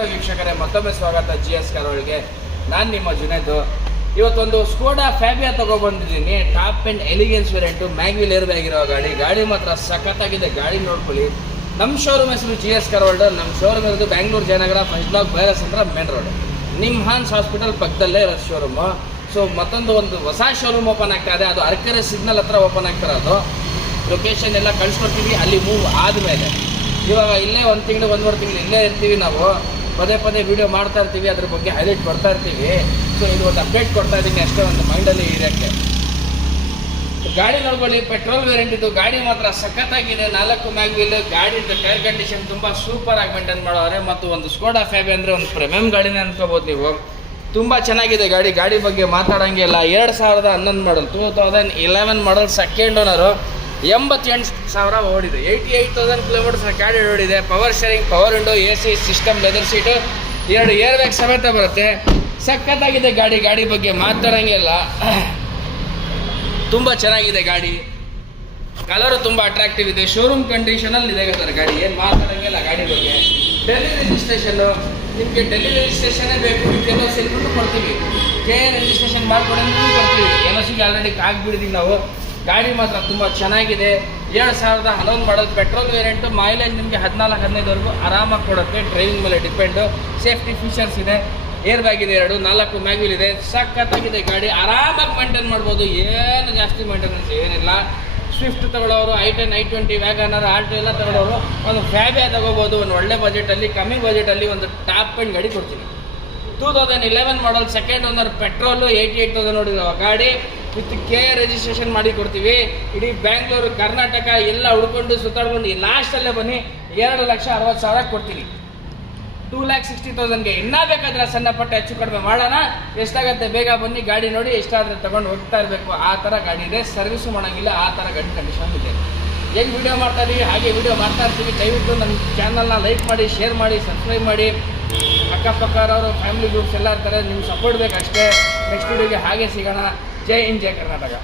ವೀಕ್ಷಕರೇ, ಮತ್ತೊಮ್ಮೆ ಸ್ವಾಗತ GS ಕಾರ್ ಒಳಗೆ. ನಾನು ನಿಮ್ಮ ಜುನೇದ್. ಇವತ್ತೊಂದು ಸ್ಕೋಡಾ ಫ್ಯಾಬಿಯಾ ತಗೊಬಂದಿದ್ದೀನಿ. ಟಾಪ್ ಆ್ಯಂಡ್ ಎಲಿಗೆನ್ಸ್ ವೇರಿಯಂಟು, ಮ್ಯಾಗ್ವಿಲ್ ಏರ್ ಬ್ಯಾಗ್ ಇರೋ ಗಾಡಿ ಮಾತ್ರ ಸಖತ್ತಾಗಿದೆ. ಗಾಡಿ ನೋಡ್ಕೊಳ್ಳಿ. ನಮ್ಮ ಶೋರೂಮ್ ಹೆಸರು GS ಕಾರ್ ವರ್ಲ್ಡ್. ನಮ್ಮ ಶೋರೂಮ್ ಇರೋದು Bengaluru Jayanagar first block Byrasandra main road, NIMHANS hospital ಪಕ್ಕದಲ್ಲೇ ಇರೋ ಶೋರೂಮು. ಸೊ ಒಂದು ಹೊಸ ಶೋರೂಮ್ ಓಪನ್ ಆಗ್ತಾ ಇದೆ. ಅದು ಅರ್ಕೆರೆ ಸಿಗ್ನಲ್ ಹತ್ರ ಓಪನ್ ಆಗ್ತಿರೋದು. ಲೊಕೇಶನ್ ಎಲ್ಲ ಕಳಿಸ್ಕೊಡ್ತೀವಿ. ಅಲ್ಲಿ ಮೂವ್ ಆದಮೇಲೆ ಇವಾಗ ಇಲ್ಲೇ 1 ತಿಂಗಳು 1.5 ತಿಂಗಳು ಇಲ್ಲೇ ಇರ್ತೀವಿ. ನಾವು ಪದೇ ವಿಡಿಯೋ ಮಾಡ್ತಾ ಇರ್ತೀವಿ, ಅದ್ರ ಬಗ್ಗೆ ಹೈಲೈಟ್ ಕೊಡ್ತಾ ಇರ್ತೀವಿ. ಸೊ ಇದು ಒಂದು ಅಪ್ಡೇಟ್ ಕೊಡ್ತಾ ಇದ್ದೀನಿ ಅಷ್ಟೇ, ಒಂದು ಮೈಂಡಲ್ಲಿ ಇರೋಕ್ಕೆ. ಗಾಡಿ ನೋಡ್ಕೊಳ್ಳಿ, ಪೆಟ್ರೋಲ್ ವೇರಿಯಂಟ್ ಇದು. ಗಾಡಿ ಮಾತ್ರ ಸಖತ್ತಾಗಿದೆ. 4 ಮ್ಯಾಗ್ವಿಲ್. ಗಾಡಿ ಟೈರ್ ಕಂಡೀಷನ್ ತುಂಬ ಸೂಪರ್ ಆಗಿ ಮೇಂಟೈನ್ ಮಾಡೋರೆ. ಮತ್ತು ಒಂದು ಸ್ಕೋಡಾ ಫ್ಯಾಬಿ ಅಂದರೆ ಒಂದು ಪ್ರೀಮಿಯಂ ಗಾಡಿನೇ ಅನ್ಕೋಬೋದು ನೀವು. ತುಂಬ ಚೆನ್ನಾಗಿದೆ ಗಾಡಿ ಬಗ್ಗೆ ಮಾತಾಡೋಂಗಿಲ್ಲ. 2011 ಮಾಡಲ್, 2011 ಮಾಡಲ್, ಸೆಕೆಂಡ್ ಓನರು. 88,000 ಓಡಿದೆ. 88,000 ಕಿಲೋಮೀಟರ್ಸ್ ಗಾಡಿ ಓಡಿದೆ. Power sharing, power window, AC system, leather seat, 2 air bag ಸಮೇತ ಬರುತ್ತೆ. ಸಖತ್ತಾಗಿದೆ ಗಾಡಿ ಬಗ್ಗೆ ಮಾತಾಡೋಂಗಿಲ್ಲ. ತುಂಬ ಚೆನ್ನಾಗಿದೆ ಗಾಡಿ. ಕಲರು ತುಂಬ ಅಟ್ರಾಕ್ಟಿವ್ ಇದೆ. ಶೋರೂಮ್ ಕಂಡೀಷನಲ್ಲಿ ಇದೆ ಸರ್ ಗಾಡಿ. ಏನು ಮಾತಾಡೋಂಗಿಲ್ಲ ಗಾಡಿ ಬಗ್ಗೆ. ಡೆಲ್ಲಿ ರಿಜಿಸ್ಟ್ರೇಷನ್ನು, ನಿಮಗೆ ಡೆಲ್ಲಿ ರಿಜಿಸ್ಟ್ರೇಷನ್ನೇ ಬೇಕು, NOC ಕೊಡ್ತೀವಿ. KA ರಿಜಿಸ್ಟ್ರೇಷನ್ ಮಾಡ್ಕೊಡೋದು ಕೊಡ್ತೀವಿ. NOCಗೆ ಆಲ್ರೆಡಿ ಹಾಕ್ಬಿಟ್ಟಿದ್ದೀವಿ ನಾವು. ಗಾಡಿ ಮಾತ್ರ ತುಂಬ ಚೆನ್ನಾಗಿದೆ. 2011 ಮಾಡಲ್, ಪೆಟ್ರೋಲ್ ವೇರಿಯಂಟು. ಮೈಲೇಜ್ ನಿಮಗೆ 14-15ವರೆಗೂ ಆರಾಮಾಗಿ ಕೊಡುತ್ತೆ. ಡ್ರೈವಿಂಗ್ ಮೇಲೆ ಡಿಪೆಂಡು. ಸೇಫ್ಟಿ ಫೀಚರ್ಸ್ ಇದೆ. ಏರ್ ಬ್ಯಾಗ್ ಇದೆ 2, 4 ಮ್ಯಾಗ್ವಿಲ್ ಇದೆ. ಸಖತ್ತಾಗಿದೆ ಗಾಡಿ. ಆರಾಮಾಗಿ ಮೇಂಟೈನ್ ಮಾಡ್ಬೋದು. ಏನು ಜಾಸ್ತಿ ಮೇಂಟೆನೆನ್ಸ್ ಏನಿಲ್ಲ. Swift ತಗೊಳ್ಳೋರು, i10, i20, Wagon R, Alto ಎಲ್ಲ ತಗೊಳ್ಳೋರು ಒಂದು ಫ್ಯಾಬಿಯಾ ತಗೋಬೋದು. ಒಂದು ಒಳ್ಳೆ ಬಜೆಟಲ್ಲಿ, ಕಮ್ಮಿ ಬಜೆಟಲ್ಲಿ ಒಂದು ಟಾಪ್ ಆ್ಯಂಡ್ ಗಾಡಿ ಕೊಡ್ತೀನಿ. 2011 ಮಾಡಲ್, ಸೆಕೆಂಡ್ ಓನರ್, ಪೆಟ್ರೋಲು, 88,000 ನೋಡಿರೋ ಗಾಡಿ ವಿತ್ KA ರಿಜಿಸ್ಟ್ರೇಷನ್ ಮಾಡಿ ಕೊಡ್ತೀವಿ. ಇಡೀ ಬ್ಯಾಂಗ್ಳೂರು, ಕರ್ನಾಟಕ ಎಲ್ಲ ಹುಡ್ಕೊಂಡು ಸುತ್ತಾಡ್ಕೊಂಡು ಲಾಸ್ಟಲ್ಲೇ ಬನ್ನಿ. 2,60,000 ಕೊಡ್ತೀನಿ. 2,60,000ಗೆ ಇನ್ನೂ ಬೇಕಾದ್ರೆ ಸಣ್ಣ ಪಟ್ಟ ಹೆಚ್ಚು ಕಡಿಮೆ ಮಾಡೋಣ. ಎಷ್ಟಾಗುತ್ತೆ ಬೇಗ ಬನ್ನಿ, ಗಾಡಿ ನೋಡಿ. ಎಷ್ಟಾದರೆ ತೊಗೊಂಡು ಹೋಗ್ತಾ ಇರಬೇಕು. ಆ ಥರ ಗಾಡಿ ಇದೆ. ಸರ್ವಿಸು ಮಾಡೋಂಗಿಲ್ಲ. ಆ ಥರ ಗಾಡಿ ಕಂಡೀಷನ್ ಇದೆ. ಹೆಂಗೆ ವೀಡಿಯೋ ಮಾಡ್ತಾ ಇದ್ದೀವಿ ಹಾಗೆ ವೀಡಿಯೋ ಮಾಡ್ತಾ ಇರ್ತೀವಿ. ದಯವಿಟ್ಟು ನಮ್ಮ ಚಾನಲ್ನ ಲೈಕ್ ಮಾಡಿ, ಶೇರ್ ಮಾಡಿ, ಸಬ್ಸ್ಕ್ರೈಬ್ ಮಾಡಿ. ಅಕ್ಕಪಕ್ಕದವರು, ಫ್ಯಾಮಿಲಿ ಗ್ರೂಪ್ಸ್ ಎಲ್ಲ ಇರ್ತಾರೆ. ನಿಮ್ಮ ಸಪೋರ್ಟ್ ಬೇಕಷ್ಟೇ. ನೆಕ್ಸ್ಟ್ ವೀಡಿಯೋಗೆ ಹಾಗೆ ಸಿಗೋಣ. ಜೈ ಹಿಂದ್, ಜೈ ಕರ್ನಾಟಕ.